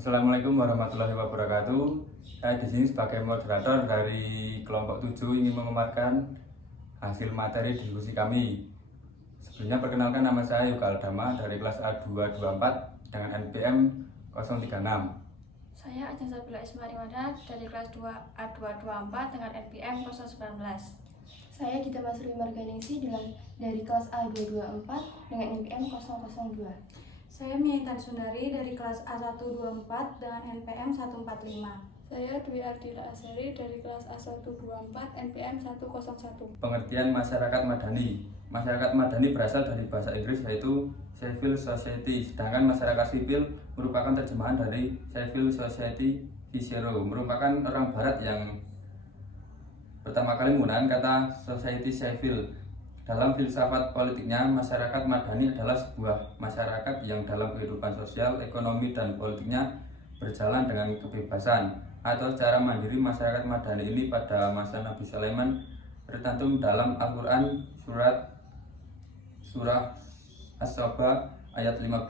Assalamualaikum warahmatullahi wabarakatuh. Saya di sini sebagai moderator dari kelompok 7 ingin memaparkan hasil materi diskusi kami. Sebelumnya perkenalkan, nama saya Yuka Aldama dari kelas A224 dengan NPM 036. Saya Ajeng Sabila Ismarimada dari kelas 2 A224 dengan NPM 019. Saya Gita Masrui Marganingsi dari kelas A224 dengan NPM 002. Saya Miaitan Sundari dari kelas A124 dengan NPM 145. Saya Dwi Ardila Azhari dari kelas A124 NPM 101. Pengertian masyarakat madani. Masyarakat madani berasal dari bahasa Inggris yaitu civil society, sedangkan masyarakat sipil merupakan terjemahan dari civil society Cicero, merupakan orang barat yang pertama kali menggunakan kata society civil. Dalam filsafat politiknya, masyarakat madani adalah sebuah masyarakat yang dalam kehidupan sosial, ekonomi, dan politiknya berjalan dengan kebebasan atau secara mandiri. Masyarakat madani ini pada masa Nabi Sulaiman tercantum dalam Al-Quran surah As-Saba ayat 15.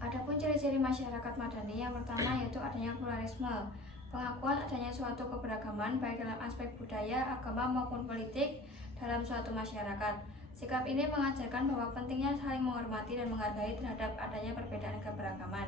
Adapun ciri-ciri masyarakat madani, yang pertama yaitu adanya pluralisme, pengakuan adanya suatu keberagaman baik dalam aspek budaya, agama maupun politik dalam suatu masyarakat. Sikap ini mengajarkan bahwa pentingnya saling menghormati dan menghargai terhadap adanya perbedaan keberagaman.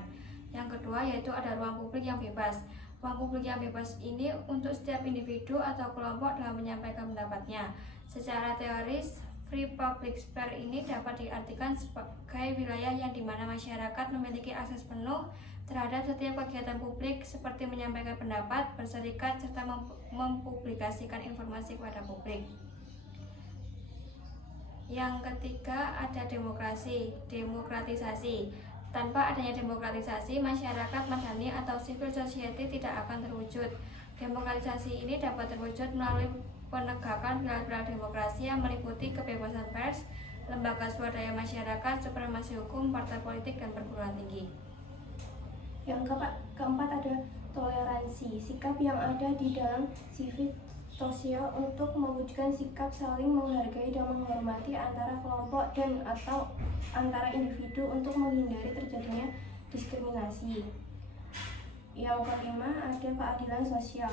Yang kedua yaitu ada ruang publik yang bebas. Ruang publik yang bebas ini untuk setiap individu atau kelompok dalam menyampaikan pendapatnya. Secara teoris, free public sphere ini dapat diartikan sebagai wilayah yang dimana masyarakat memiliki akses penuh terhadap setiap kegiatan publik seperti menyampaikan pendapat, berserikat, serta mempublikasikan informasi kepada publik. Yang ketiga ada demokratisasi. Tanpa adanya demokratisasi, masyarakat madani atau civil society tidak akan terwujud. Demokratisasi ini dapat terwujud melalui penegakan pilar-pilar demokrasi yang meliputi kebebasan pers, lembaga swadaya masyarakat, supremasi hukum, partai politik, dan perguruan tinggi. Yang keempat ada toleransi, sikap yang ada di dalam sifat sosial untuk mewujudkan sikap saling menghargai dan menghormati antara kelompok dan atau antara individu untuk menghindari terjadinya diskriminasi. Yang kelima ada keadilan sosial,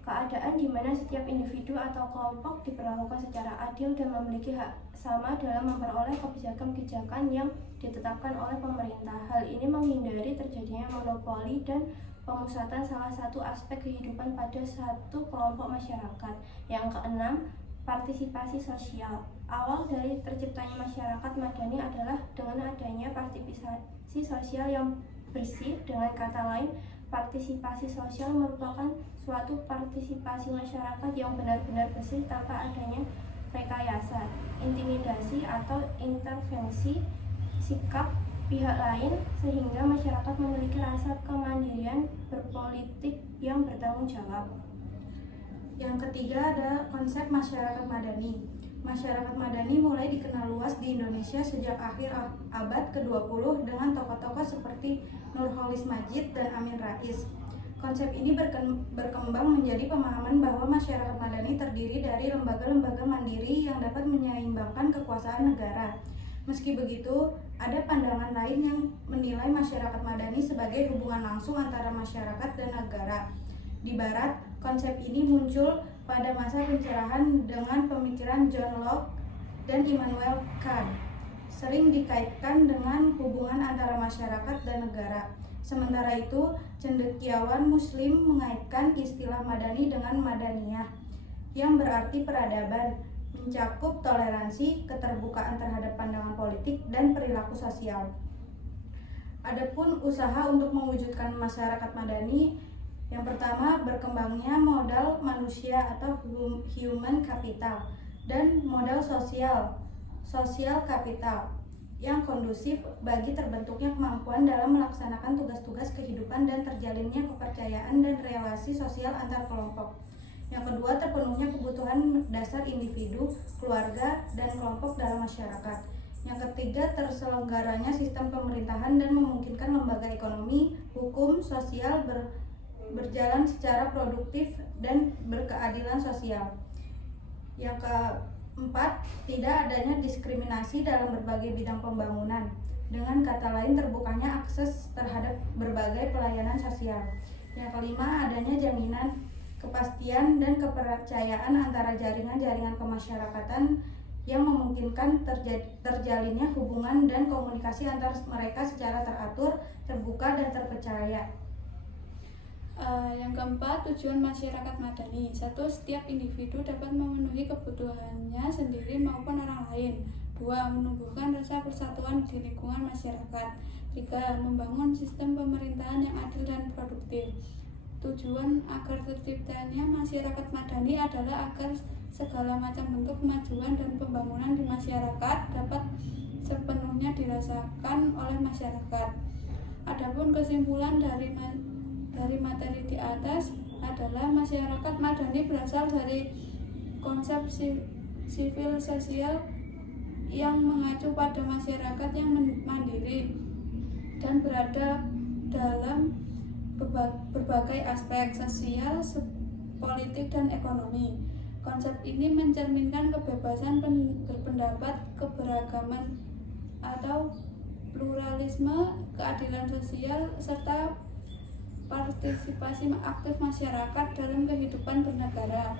keadaan di mana setiap individu atau kelompok diperlakukan secara adil dan memiliki hak sama dalam memperoleh kebijakan-kebijakan yang ditetapkan oleh pemerintah. Hal ini menghindari terjadinya monopoli dan pemusatan salah satu aspek kehidupan pada satu kelompok masyarakat. Yang keenam, partisipasi sosial. Awal dari terciptanya masyarakat madani adalah dengan adanya partisipasi sosial yang bersih. Dengan kata lain, partisipasi sosial merupakan suatu partisipasi masyarakat yang benar-benar bersih tanpa adanya rekayasa, intimidasi, atau intervensi sikap pihak lain, sehingga masyarakat memiliki rasa kemandirian berpolitik yang bertanggung jawab. Yang ketiga ada konsep masyarakat madani. Masyarakat madani mulai dikenal luas di Indonesia sejak akhir abad ke-20 dengan tokoh-tokoh seperti Nurholis Majid dan Amin Rais. Konsep ini berkembang menjadi pemahaman bahwa masyarakat madani terdiri dari lembaga-lembaga mandiri yang dapat menyeimbangkan kekuasaan negara. Meski begitu, ada pandangan lain yang menilai masyarakat madani sebagai hubungan langsung antara masyarakat dan negara. Di Barat, konsep ini muncul pada masa pencerahan dengan pemikiran John Locke dan Immanuel Kant. Sering dikaitkan dengan hubungan antara masyarakat dan negara. Sementara itu, cendekiawan Muslim mengaitkan istilah madani dengan madaniyah, yang berarti peradaban, mencakup toleransi, keterbukaan terhadap pandangan politik, dan perilaku sosial. Adapun usaha untuk mewujudkan masyarakat madani, yang pertama berkembangnya modal manusia atau human capital, dan modal social capital, yang kondusif bagi terbentuknya kemampuan dalam melaksanakan tugas-tugas kehidupan dan terjalinnya kepercayaan dan relasi sosial antar kelompok. Yang kedua, terpenuhnya kebutuhan dasar individu, keluarga, dan kelompok dalam masyarakat. Yang ketiga, terselenggaranya sistem pemerintahan dan memungkinkan lembaga ekonomi, hukum, sosial berjalan secara produktif dan berkeadilan sosial. Yang keempat, tidak adanya diskriminasi dalam berbagai bidang pembangunan. Dengan kata lain, terbukanya akses terhadap berbagai pelayanan sosial. Yang kelima, adanya jaminan kepastian dan kepercayaan antara jaringan-jaringan kemasyarakatan yang memungkinkan terjalinnya hubungan dan komunikasi antar mereka secara teratur, terbuka, dan terpercaya. Yang keempat, tujuan masyarakat madani. 1. Setiap individu dapat memenuhi kebutuhannya sendiri maupun orang lain. 2. Menumbuhkan rasa persatuan di lingkungan masyarakat. 3. Membangun sistem pemerintahan yang adil dan produktif. Tujuan agar terciptanya masyarakat madani adalah agar segala macam bentuk kemajuan dan pembangunan di masyarakat dapat sepenuhnya dirasakan oleh masyarakat. Adapun kesimpulan dari materi di atas adalah masyarakat madani berasal dari konsep sivil sosial yang mengacu pada masyarakat yang mandiri dan berada dalam berbagai aspek sosial, politik, dan ekonomi. Konsep ini mencerminkan kebebasan berpendapat, keberagaman atau pluralisme, keadilan sosial, serta partisipasi aktif masyarakat dalam kehidupan bernegara.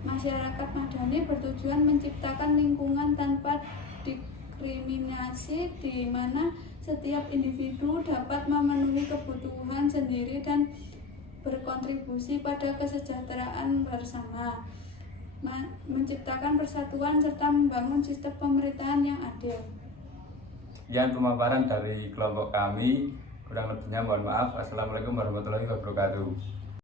Masyarakat madani bertujuan menciptakan lingkungan tanpa diskriminasi di mana setiap individu dapat memenuhi kebutuhan sendiri dan berkontribusi pada kesejahteraan bersama, menciptakan persatuan serta membangun sistem pemerintahan yang adil. Sekian pemaparan dari kelompok kami. Kurang lebihnya mohon maaf. Assalamualaikum warahmatullahi wabarakatuh.